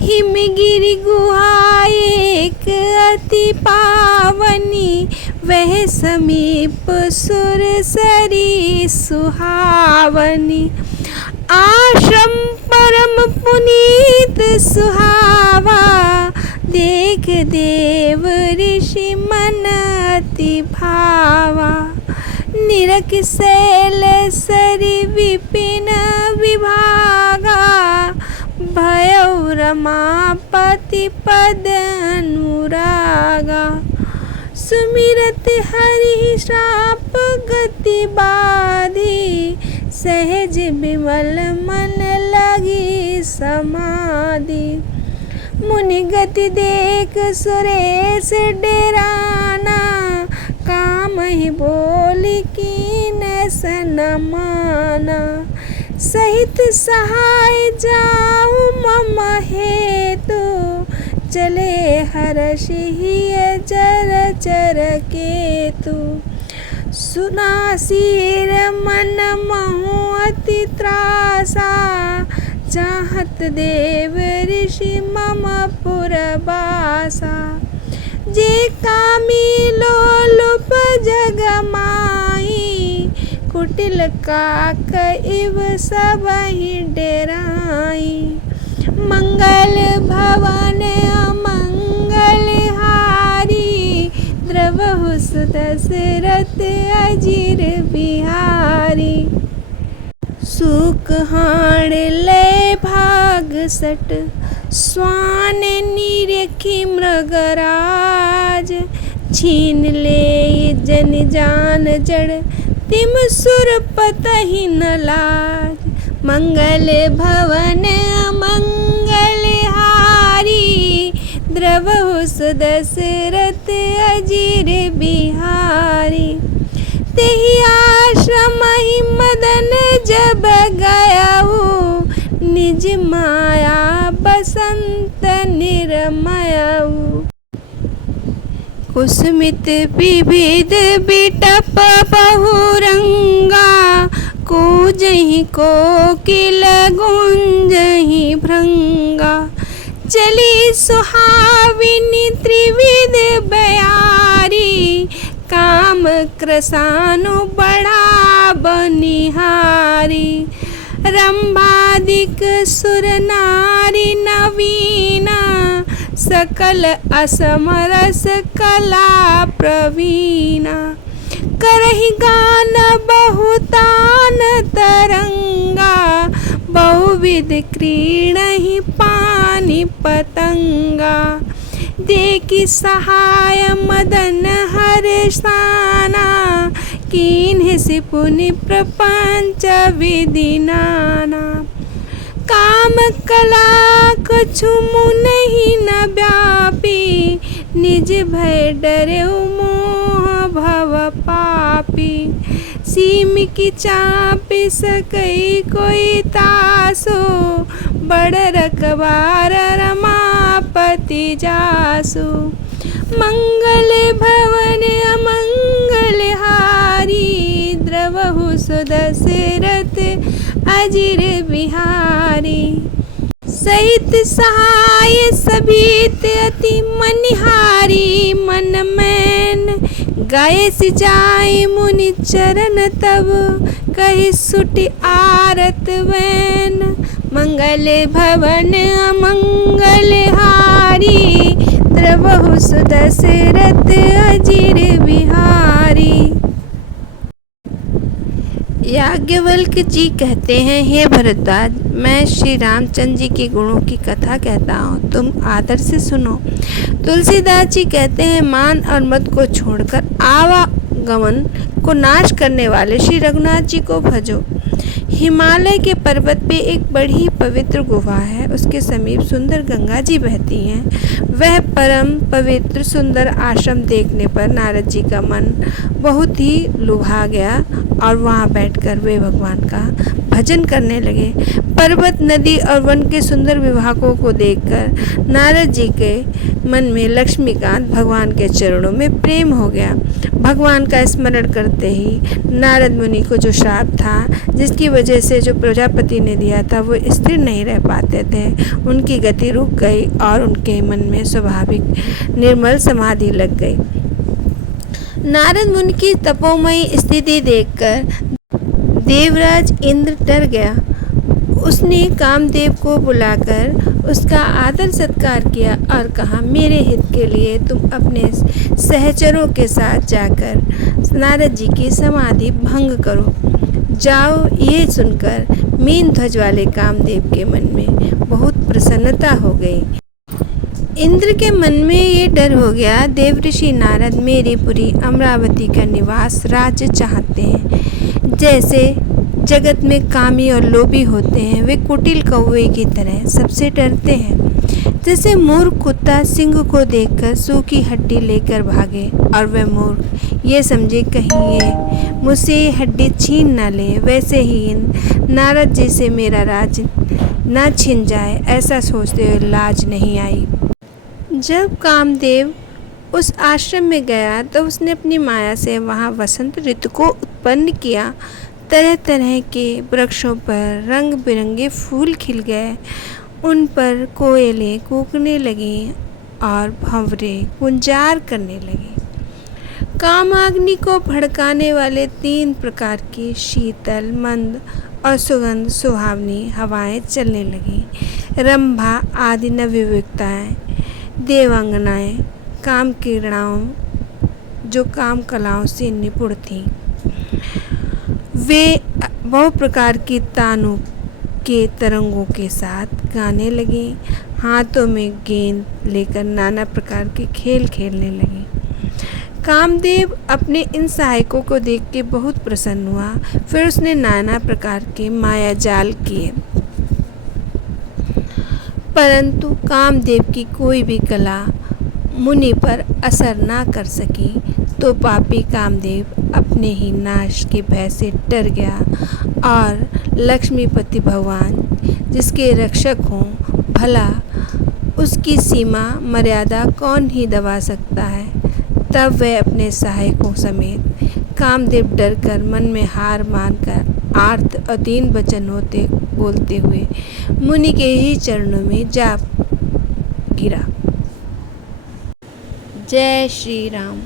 हिमगिरि गुहा एक अति पावनी, वह समीप सुरसरी सुहावनी। आश्रम परम पुनीत सुहावा, देख देव ऋषि मन अति भावा। निरख शैल सरि विपिन विभागा, भयउ रमापति पद अनुरागा। सुमिरत हरि श्राप गति बाधी, सहज विमल मन लगी समाधि। मुनि गति देख सुरेश डेराना, काम ही बोली कीन सन माना। सहित सहाय जाऊँ मम हेतु, चले हर्षिय चर चर केतु। सुनासीर मन महु अति त्रासा, चाहत देव ऋषि मम पुरबासा। जे कामी लोलुप जग माही, कुटिल काक इव सबहि डेराई। मंगल भवन अमंगल हारी, द्रवहु सुदशरथ अजिर बिहारी। सुख हाण ले भाग सट, स्वान निरखी मृगराज। छीन ले जन जान जड़, तिम सुरपतहि न लाज। मंगल भवन अमंगल हारी, द्रवहु सुदशरथ अजिर बिहारी। तेहि आश्रम ही मदन जब गयाऊ, निज माया बसंत निरमयाऊ। कुसुमित विविध बिटप बहुरंगा, कूजहि कोकिल गुंजहि भृंगा। चली सुहाविनी त्रिविध बयारी, काम कृसानु बढ़ा बनिहारी। रंभादिक सुर नारी नवीना, सकल असमरस कला प्रवीणा। करहि गान बहुतान तरंगा, बहुविध क्रीड़हि पानि पतंगा। देखि सहाय मदन हर्षाना, कीन्ह से पुनि प्रपंच विधि नाना। काम कला कछु मुनहि न व्यापी, निज भय डरेउ मोह भव पापी। सीम की चापि सकई कोई तासो, बड़ रखवार रमापति जासु। मंगल भवन अमंगल हारी, द्रवहु सुदशरथ अजिर बिहारी। सहित सहाय सभीत अति मनिहारी, मन मैन गाये सिजाए मुनि चरण तब, कहि सुटि आरत वैन। मंगल भवन अमंगल हारी, द्रवहु सुदशरथ अजिर बिहारी। याज्ञवल्क्य जी कहते हैं, हे भरद्वाज, मैं श्री रामचंद्र जी के गुणों की कथा कहता हूँ, तुम आदर से सुनो। तुलसीदास जी कहते हैं, मान और मद को छोड़कर आवागमन को नाश करने वाले श्री रघुनाथ जी को भजो। हिमालय के पर्वत पे एक बड़ी पवित्र गुफा है, उसके समीप सुंदर गंगा जी बहती हैं। वह परम पवित्र सुंदर आश्रम देखने पर नारद जी का मन बहुत ही लुभा गया और वहाँ बैठकर वे भगवान का भजन करने लगे। पर्वत, नदी और वन के सुंदर विभागों को देखकर नारद जी के मन में लक्ष्मीकांत भगवान के चरणों में प्रेम हो गया। भगवान का स्मरण करते ही नारद मुनि को जो श्राप था, जिसकी वजह से जो प्रजापति ने दिया था, वो स्थिर नहीं रह पाते थे, उनकी गति रुक गई और उनके मन में स्वाभाविक निर्मल समाधि लग गई। नारद मुनि की तपोमयी स्थिति देखकर देवराज इंद्र डर गया। उसने कामदेव को बुलाकर उसका आदर सत्कार किया और कहा, मेरे हित के लिए तुम अपने सहचरों के साथ जाकर नारद जी की समाधि भंग करो। जाओ। ये सुनकर मीन ध्वज वाले कामदेव के मन में बहुत प्रसन्नता हो गई। इंद्र के मन में ये डर हो गया, देवऋषि नारद मेरी पुरी अमरावती का निवास राज्य चाहते हैं। जैसे जगत में कामी और लोभी होते हैं, वे कुटिल कौवे की तरह सबसे डरते हैं। जैसे मूर्ख कुत्ता सिंह को देखकर सूखी हड्डी लेकर भागे और वह मूर्ख ये समझे कहीं ये मुझसे ये हड्डी छीन ना ले, वैसे ही नारद जी से मेरा राज ना छिन जाए, ऐसा सोचते हुए लाज नहीं आई। जब कामदेव उस आश्रम में गया तो उसने अपनी माया से वहाँ वसंत ऋतु को उत्पन्न किया। तरह तरह के वृक्षों पर रंग बिरंगे फूल खिल गए, उन पर कोयलें कूकने लगीं और भंवरे गुंजार करने लगे। कामाग्नि को भड़काने वाले 3 प्रकार की शीतल, मंद और सुगंध सुहावनी हवाएं चलने लगीं। रंभा आदि नवयुवक्ताएं, देवांगनाएं, काम क्रीड़ाओं जो काम कलाओं से निपुण थीं, वे बहु प्रकार की तानों के तरंगों के साथ गाने लगे, हाथों में गेंद लेकर नाना प्रकार के खेल खेलने लगे। कामदेव अपने इन सहायकों को देख के बहुत प्रसन्न हुआ। फिर उसने नाना प्रकार के माया जाल किए, परंतु कामदेव की कोई भी कला मुनि पर असर ना कर सकी। तो पापी कामदेव अपने ही नाश के भय से डर गया और लक्ष्मीपति भगवान जिसके रक्षक हों, भला उसकी सीमा मर्यादा कौन ही दबा सकता है। तब वह अपने सहायकों समेत कामदेव डर कर मन में हार मानकर आर्त और दीन वचन होते बोलते हुए मुनि के ही चरणों में जा गिरा। जय श्री राम।